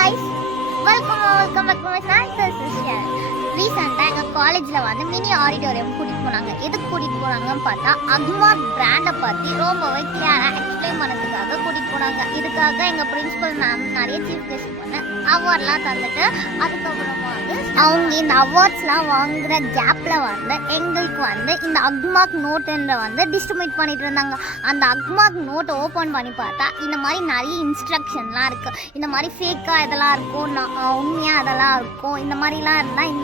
guys, welcome back to my channel. ரீசெண்டாக எங்கள் காலேஜில் வந்து மினி ஆடிட்டோரியம் கூட்டிகிட்டு போனாங்க. எதுக்கு கூட்டிகிட்டு போனாங்கன்னு பார்த்தா அக்மார்க் பிராண்டை பற்றி ரொம்பவே கிளியராக எக்ஸ்பிளைன் பண்ணதுக்காக கூட்டிகிட்டு போனாங்க. இதுக்காக எங்கள் பிரின்சிபல் மேம் நிறைய சீஃப் கெஸ்ட் பண்ண அவார்ட்லாம் தந்துட்டு அதுக்கப்புறமா வந்து அவங்க இந்த அவார்ட்ஸ்லாம் வாங்குகிற கேப்பில் வந்து எங்களுக்கு வந்து இந்த அக்மார்க் நோட்டுன்ற வந்து டிஸ்ட்ரிபியூட் பண்ணிட்டு இருந்தாங்க. அந்த அக்மார்க் நோட்டை ஓப்பன் பண்ணி பார்த்தா இந்த மாதிரி நிறைய இன்ஸ்ட்ரக்ஷன்லாம் இருக்குது. இந்த மாதிரி ஃபேக்காக இதெல்லாம் இருக்கும், உண்மையாக அதெல்லாம் இருக்கும். இந்த மாதிரிலாம் இருந்தால்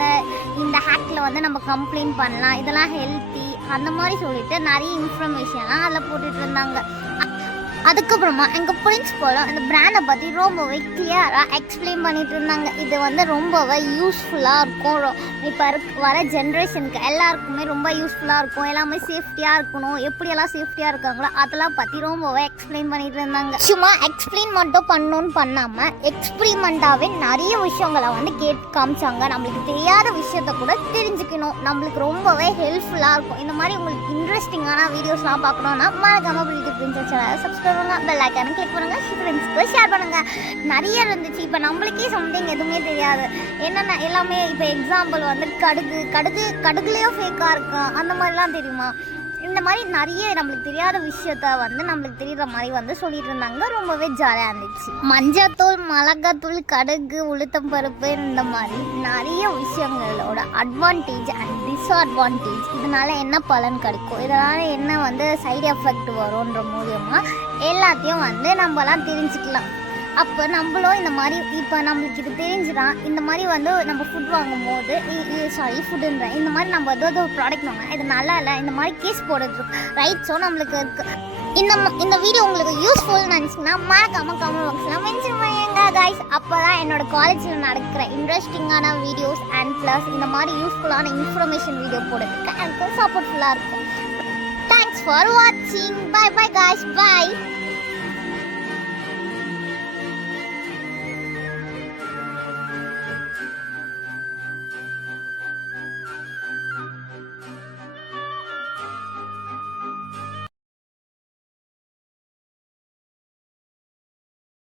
இந்த ஹேக்கில் வந்து நம்ம கம்ப்ளைண்ட் பண்ணலாம், இதெல்லாம் ஹெல்த்தி அந்த மாதிரி சொல்லிட்டு நிறைய இன்ஃபர்மேஷன்லாம் அதில் போட்டுட்டு இருந்தாங்க. அதுக்கப்புறமா எங்கள் பிரின்சிபலும் இந்த பிராண்டை பற்றி ரொம்பவே கிளியராக எக்ஸ்பிளைன் பண்ணிட்டு இருந்தாங்க. இது வந்து ரொம்பவே யூஸ்ஃபுல்லாக இருக்கும். இப்போ வர ஜென்ரேஷனுக்கு எல்லாருக்குமே ரொம்ப யூஸ்ஃபுல்லாக இருக்கும். எல்லாமே சேஃப்டியாக இருக்கணும், எப்படியெல்லாம் சேஃப்டியாக இருக்காங்களோ அதெல்லாம் பற்றி ரொம்பவே எக்ஸ்பிளைன் பண்ணிட்டு இருந்தாங்க. சும்மா எக்ஸ்பிளைன் மட்டும் பண்ணணும்னு பண்ணாமல் எக்ஸ்பிரிமெண்ட்டாகவே நிறைய விஷயங்களை வந்து கேட்டு காமிச்சாங்க. நம்மளுக்கு தெரியாத விஷயத்த கூட தெரிஞ்சுக்கணும், நம்மளுக்கு ரொம்பவே ஹெல்ப்ஃபுல்லாக இருக்கும். இந்த மாதிரி உங்களுக்கு இன்ட்ரெஸ்டிங்கான வீடியோஸ்லாம் பார்க்கணுன்னா மறக்காமல் பிரின்சிபல் சேனலை சப்ஸ்கிரைப் பெல் ஐகானை கிளிக் பண்ணுங்க, ஃப்ரெண்ட்ஸ்க்கு ஷேர் பண்ணுங்க. நிறைய இருந்துச்சு. இப்போ நம்மளுக்கே சம்திங் எதுவுமே தெரியாது. என்னென்ன எல்லாமே இப்போ எக்ஸாம்பிள் வந்து கடுகுலேயோ ஃபேக்காக இருக்கும் அந்த மாதிரிலாம் தெரியுமா? இந்த மாதிரி நிறைய நம்மளுக்கு தெரியாத விஷயத்த வந்து நம்மளுக்கு தெரியுற மாதிரி வந்து சொல்லிட்டு இருந்தாங்க. ரொம்பவே ஜாலியாக இருந்துச்சு. மஞ்சத்தூள், மிளகாத்தூள், கடுகு, உளுத்தம் பருப்பு இந்த மாதிரி நிறைய விஷயங்களோட அட்வான்டேஜ் அண்ட் டிஸ்அட்வான்டேஜ், இதனால என்ன பலன் கிடைக்கும், இதனால என்ன வந்து சைடு எஃபெக்ட் வரும்ன்ற மூலியமாக எல்லாத்தையும் வந்து நம்மலாம் தெரிஞ்சுக்கலாம். அப்போ நம்மளும் இந்த மாதிரி இப்போ நம்மளுக்கு இது தெரிஞ்சுதான் இந்த மாதிரி வந்து நம்ம ஃபுட் வாங்கும் போது ஃபுட்டுன்ற இந்த மாதிரி நம்ம ஏதாவது ஒரு ப்ராடக்ட் வாங்க இது நல்லா இல்லை இந்த மாதிரி கேஸ் போடுறது ரைட்ஸோ நம்மளுக்கு இருக்குது. இந்த வீடியோ உங்களுக்கு யூஸ்ஃபுல் நினச்சிங்கன்னா மறக்காமல் கமெண்ட் பாக்ஸில் மென்ஷன் பண்ணுங்க கைஸ். அப்போ தான் என்னோடய காலேஜில் நடக்கிற இன்ட்ரெஸ்டிங்கான வீடியோஸ் அண்ட் ப்ளஸ் இந்த மாதிரி யூஸ்ஃபுல்லான இன்ஃபர்மேஷன் வீடியோ போடுறதுக்கு எனக்கு சப்போர்ட்ஃபுல்லாக இருக்கும். தேங்க்ஸ் ஃபார் வாட்சிங். Bye bye guys, by.